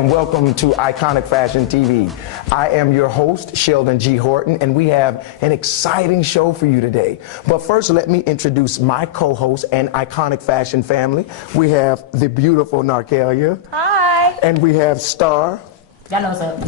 and welcome to Iconic Fashion TV. I am your host, Sheldon G. Horton, and we have an exciting show for you today. But first, let me introduce my co-host and Iconic Fashion family. We have the beautiful Narkelia. Hi. And we have Star. Y'all know what's up.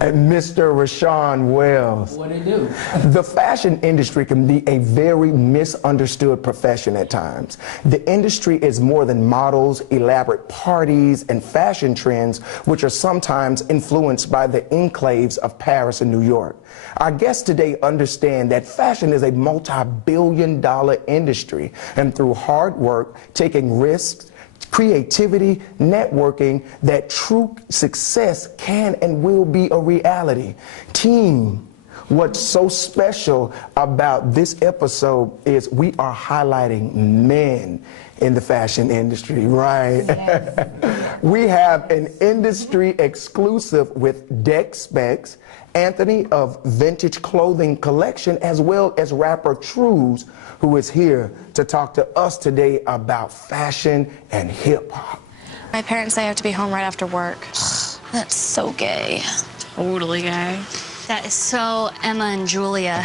And Mr. Rashawn Wells. What it do? The fashion industry can be a very misunderstood profession at times. The industry is more than models, elaborate parties, and fashion trends, which are sometimes influenced by the enclaves of Paris and New York. Our guests today understand that fashion is a multi-billion-dollar industry, and through hard work, taking risks, creativity, networking, that true success can and will be a reality. Team, what's so special about this episode is we are highlighting men in the fashion industry, right? Yes. We have an industry exclusive with Deck Specs, Anthony of Vintage Clothing Collection, as well as rapper Truez, who is here to talk to us today about fashion and hip-hop. My parents say I have to be home right after work. That's so gay. Totally gay. That is so Emma and Julia.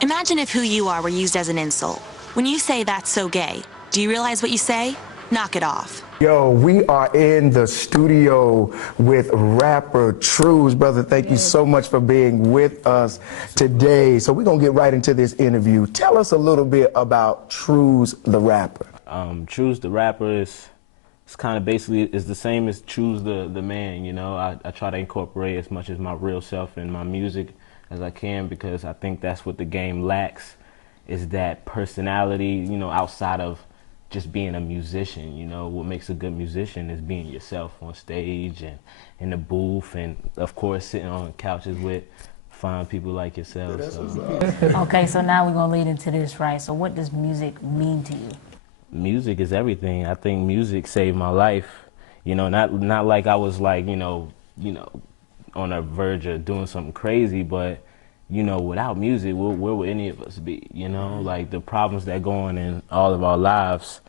Imagine if who you are were used as an insult. When you say that's so gay, do you realize what you say? Knock it off. Yo, we are in the studio with rapper Truez. Brother, thank you so much for being with us today. So we're going to get right into this interview. Tell us a little bit about Truez the rapper. Truez the rapper is kind of basically is the same as Truez the man, you know. I try to incorporate as much as my real self in my music as I can, because I think that's what the game lacks, is that personality, you know, outside of just being a musician. You know, what makes a good musician is being yourself on stage and in the booth, and of course sitting on couches with fine people like yourself. Okay, so now we're gonna lead into this, right? So what does music mean to you? Music is everything. I think music saved my life. You know, not like I was like, you know, on the verge of doing something crazy, but you know, without music, where would any of us be? You know, like the problems that go on in all of our lives,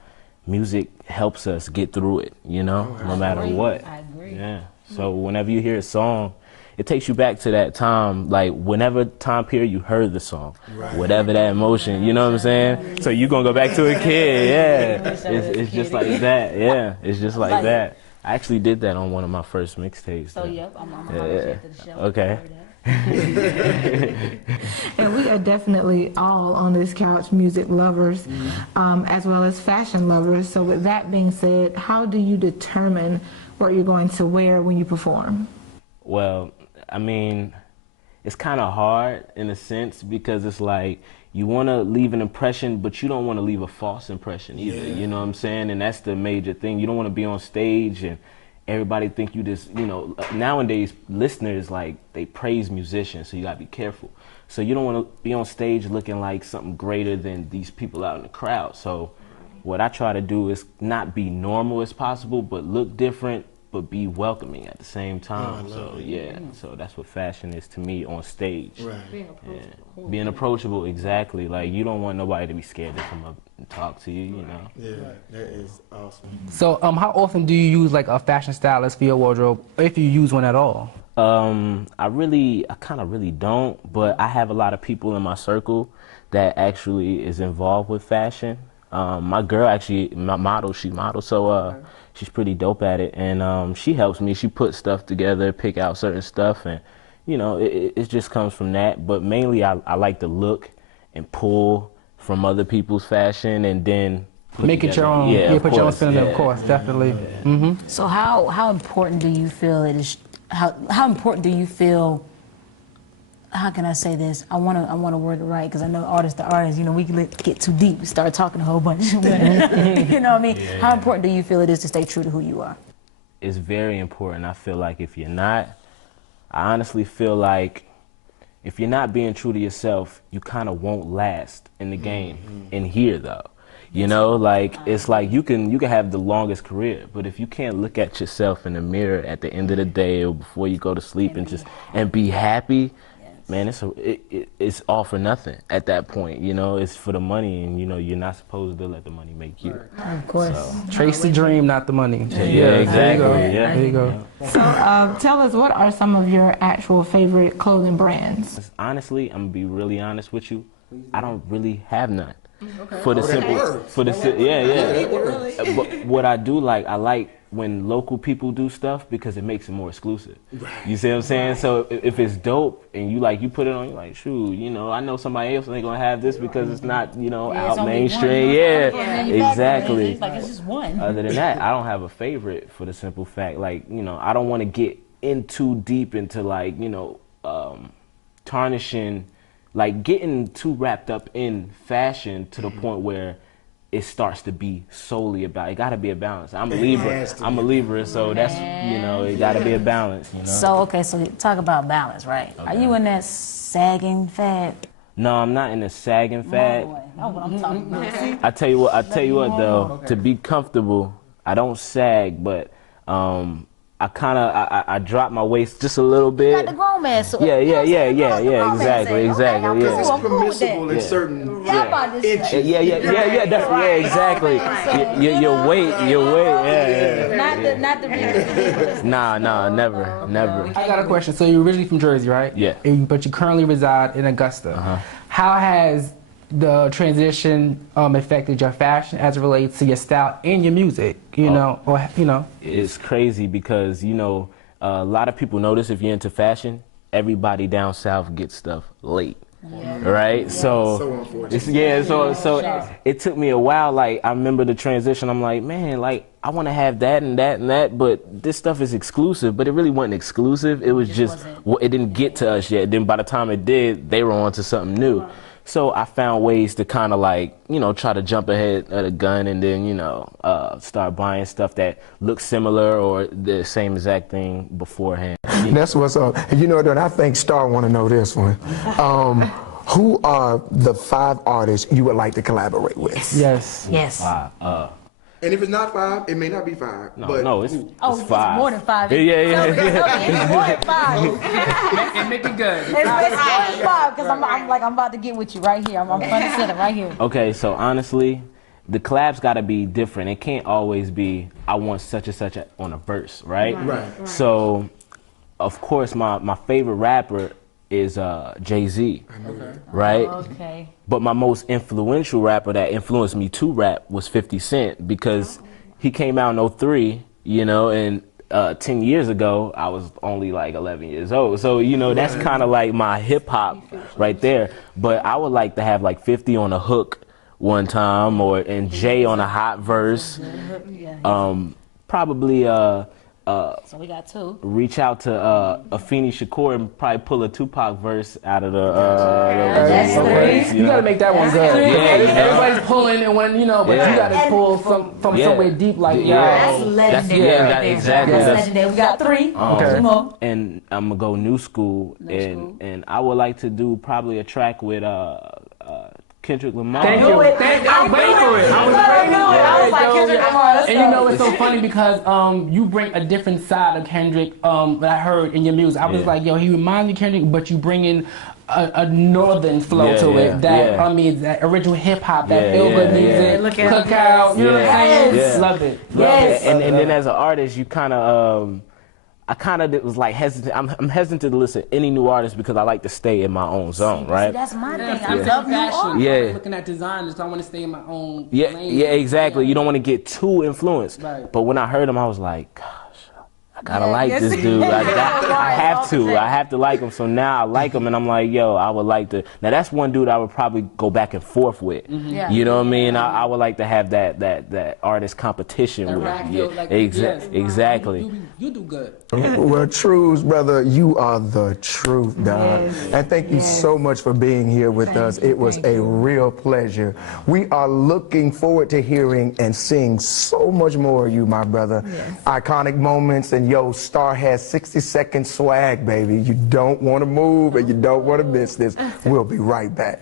music helps us get through it, you know, no matter what. I agree. Yeah. So whenever you hear a song, it takes you back to that time, like whenever time period you heard the song, whatever that emotion, you know what I'm saying? So you're going to go back to a kid, yeah. It's just like that, yeah. It's just like that. I actually did that on one of my first mixtapes. So, yep, I'm on the show. Okay. And we are definitely all on this couch music lovers, as well as fashion lovers. So with that being said, how do you determine what you're going to wear when you perform? Well, I mean, it's kind of hard in a sense, because it's like you want to leave an impression, but you don't want to leave a false impression either. Yeah. You know what I'm saying? And that's the major thing. You don't want to be on stage and everybody think you just, you know, nowadays listeners, like, they praise musicians, so you gotta be careful. So you don't want to be on stage looking like something greater than these people out in the crowd. So what I try to do is not be normal as possible, but look different, but be welcoming at the same time. So yeah, so that's what fashion is to me on stage. Right. Being approachable. Yeah. Being approachable, exactly. Like, you don't want nobody to be scared to come up and talk to you, you know? Yeah, that is awesome. So how often do you use like a fashion stylist for your wardrobe, if you use one at all? I kind of really don't, but I have a lot of people in my circle that actually is involved with fashion. My girl actually, my model, she models, so she's pretty dope at it, and she helps me. She puts stuff together, pick out certain stuff, and you know, it just comes from that. But mainly, I like to look and pull from other people's fashion, and then make it your own. Yeah, put your own spin on it, of course, definitely. Yeah. Mm-hmm. So how important do you feel it is? How important do you feel? How can I say this? I want to word it right, because I know artist to artist, you know, we can get too deep, start talking a whole bunch. You know what I mean? Yeah. How important do you feel it is to stay true to who you are? It's very important. I feel like if you're not, I honestly feel like if you're not being true to yourself, you kind of won't last in the game. In here, though, you know, like it's like you can have the longest career, but if you can't look at yourself in the mirror at the end of the day or before you go to sleep and be happy, man, it's all for nothing at that point. You know, it's for the money, and you know, you're not supposed to let the money make you. Of course. So, Chase the dream, not the money. yeah, exactly. Yeah. There you go. So tell us, what are some of your actual favorite clothing brands? Honestly, I'm gonna be really honest with you. I don't really have none. For the But what I do like, I like when local people do stuff because it makes it more exclusive. You see what I'm saying? So if it's dope and you put it on, you're like, shoot, you know, I know somebody else ain't gonna have this because it's not, you know, out mainstream. Exactly. It's like it's just one. Other than that, I don't have a favorite for the simple fact, like, you know, I don't want to get in too deep into like, you know, tarnishing, like getting too wrapped up in fashion to the point where it starts to be solely about, it gotta be a balance. I'm a Libra, so that's, you know, it gotta be a balance, you know? So, okay, so talk about balance, right? Okay. Are you in that sagging fad? No, I'm not in the sagging fad. That's what I'm talking about. I tell you what though, to be comfortable, I don't sag, but I drop my waist just a little bit. Like the grown man. So Yeah, exactly. It's permissible in certain inches. Exactly. Your weight, Not the real. Nah, never. I got a question. So you're originally from Jersey, right? Yeah. But you currently reside in Augusta. How has the transition affected your fashion as it relates to your style and your music? You know, or you know? It's crazy because, you know, a lot of people notice if you're into fashion, everybody down south gets stuff late. Right? So it took me a while. Like, I remember the transition. I'm like, man, like, I want to have that and that and that, but this stuff is exclusive. But it really wasn't exclusive. It was just, it didn't get to us yet. Then by the time it did, they were on to something new. So I found ways to kind of like, you know, try to jump ahead of the gun and then, you know, start buying stuff that looks similar or the same exact thing beforehand. That's what's up. And you know what, I think Star want to know this one. Who are the 5 artists you would like to collaborate with? Yes. And if it's not 5, it may not be 5. No, it's 5. It's more than 5. Yeah. It's more than 5. And make it good. It's more than 5 because I'm about to get with you right here. I'm front and center right here. Okay, so honestly, the collabs got to be different. It can't always be, I want such and such on a verse, right? Right. So, of course, my favorite rapper is Jay-Z, right? Okay. But my most influential rapper that influenced me to rap was 50 Cent because he came out in 03, you know, and 10 years ago, I was only like 11 years old. So, you know, that's kind of like my hip hop right there. But I would like to have like 50 on a hook one time and Jay on a hot verse. Probably so we got 2. reach out to Afeni Shakur and probably pull a Tupac verse out of the That's verse, You gotta make that one good. Everybody's pulling and when you know, but you gotta pull from somewhere deep like That's legendary. Exactly. That's legendary. We got 3. 2 more. And I'm gonna go new school, and I would like to do probably a track with Kendrick Lamar. Thank you. I'm waiting for it. I was like, Kendrick Lamar, let's and you know, it's so funny because you bring a different side of Kendrick that I heard in your music. I was like, yo, he reminds me of Kendrick, but you bring in a northern flow to it. I mean, that original hip hop, that feel-good music, cookout. You know what I'm saying? Love it. And then as an artist, you kind of. I kind of was like hesitant. I'm hesitant to listen to any new artist because I like to stay in my own zone, right? See, that's my thing. I love new art. Looking at designers, I want to stay in my own lane. Exactly. You don't want to get too influenced. Right. But when I heard him, I was like, gosh, I gotta like this dude. I have to like him. So now I like him, and I'm like, yo, I would like to. Now that's one dude I would probably go back and forth with. You know what I mean? I would like to have that artist competition with. Exactly. You do good. Well, Truez, brother, you are the truth, dog. And thank you so much for being here with us. It was a real pleasure. We are looking forward to hearing and seeing so much more of you, my brother. Iconic moments, and yo, Star has 60-second swag, baby. You don't want to move and you don't want to miss this. We'll be right back.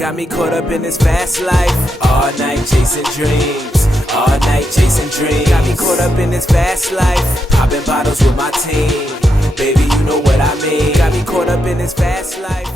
Got me caught up in this fast life. All night chasing dreams. All night chasing dreams. Got me caught up in this fast life. Popping bottles with my team. Baby, you know what I mean. Got me caught up in this fast life.